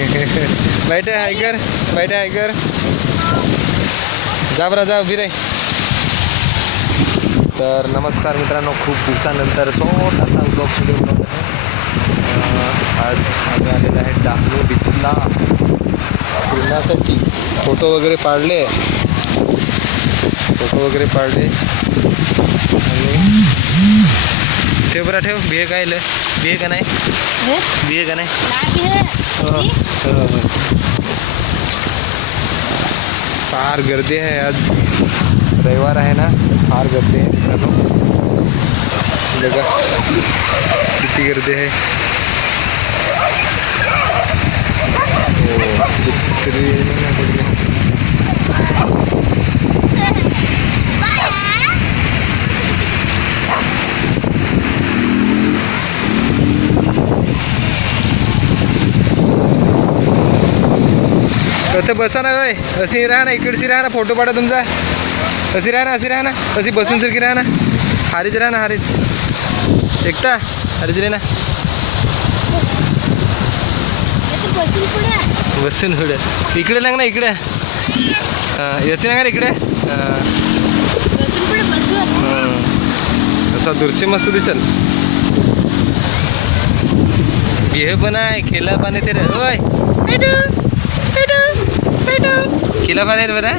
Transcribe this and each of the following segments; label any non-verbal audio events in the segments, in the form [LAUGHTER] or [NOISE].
बैठे हाय कर बैठे हाय कर जा बरं जा उभी रे तर नमस्कार मित्रांनो खूप दिवसानंतर छोटासा ब्लॉग व्हिडिओ बनवत आहे. आज आम्ही आलेलो आहे डाकलो बीचला. फिरण्यासाठी फोटो वगैरे पाडले. फोटो वगैरे पाडले. आणि ठेव बरं ठेव बिहे काय बिहे का नाही? बिहे का नाही? हो, हो, हो. फार गर्दी आहे आज. रविवार आहे ना फार गर्दी आहे. बघा किती गर्दी आहे हो, किती- इथं बसा ना होय अशी राहा ना इकडची राहा ना फोटो पाठव तुमचा. अशी राहा ना अशी राहा ना. अशी बसून सारखी राहा ना. हारीच राहा ना हारीच. एकटा हारीच रे ना. बसून पुढे. इकडे लाग ना इकडे. हां येते ना का रे इकडे असा दृश्य मस्त दिसल. बिहे पण आहे खेळा पाणी ते रे. होय खेळा पाणी रे बरं.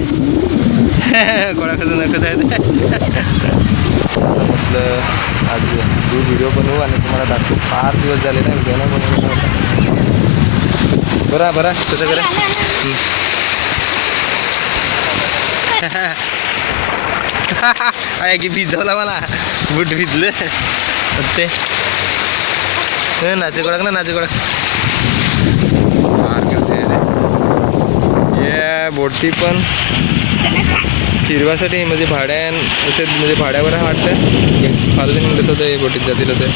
[LAUGHS] कोणा कसं नकत आहे ते. असं म्हटलं आज दूर व्हिडिओ बनवू आणि तुम्हाला दाखवू. फार दिवस झाले ना व्हिडिओ नाही बनवला बरं बरं तसं करा. हं. [LAUGHS] आहे की भिजवला मला. बूट भिजले. ते हं, नाचे गोळा ना नाचे गोळा फार गर्दी आहे रे ये बोटी पण. फिरवासाठी म्हणजे भाड्यान असे म्हणजे भाड्यावर आहे वाटतं जण म्हणत होतं हे बोटीत जातील तर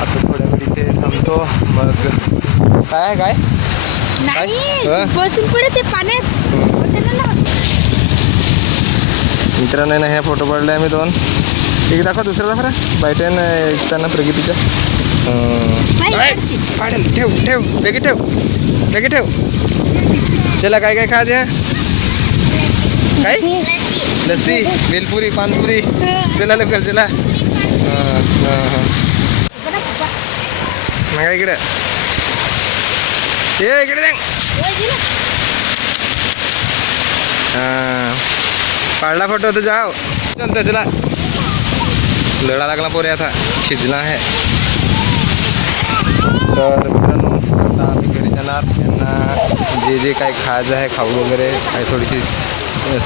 आता थोड्या वेळ इथे थांबतो. मग काय काय? नाही? बसून पुढे ते पाण्यात. मित्रांनो ना ह्या फोटो काढले आम्ही दोन. एक दाखव दुसरा दाखव रे बायट्यान त्यांना प्रगतीच्या. ठेव ठेव बेगी ठेव बेगी ठेव. चला काय काय खा द्या काय? लस्सी बेलपुरी पानपुरी. चला लवकर चला. हां हां हां. मग इकडे? ये इकडे. हां. पाडला फोटो तर जाओ चलतं चला. लढा लागला पोरे आता. खिजला आहे. तर मित्रांनो आता आम्ही घरी जाणार. त्यांना जे जे काय खायचं आहे खाऊ वगैरे काय थोडीशी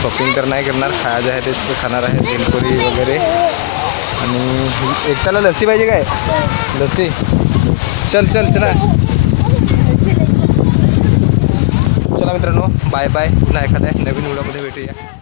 शॉपिंग तर नाही करणार. खायचं आहे तेच खाणार आहे भेलपुरी वगैरे. आणि एकट्याला लसी पाहिजे काय? लसी चल चल चला. चला मित्रांनो बाय बाय पुन्हा एखाद्या नवीन व्हिडिओमध्ये भेटूया.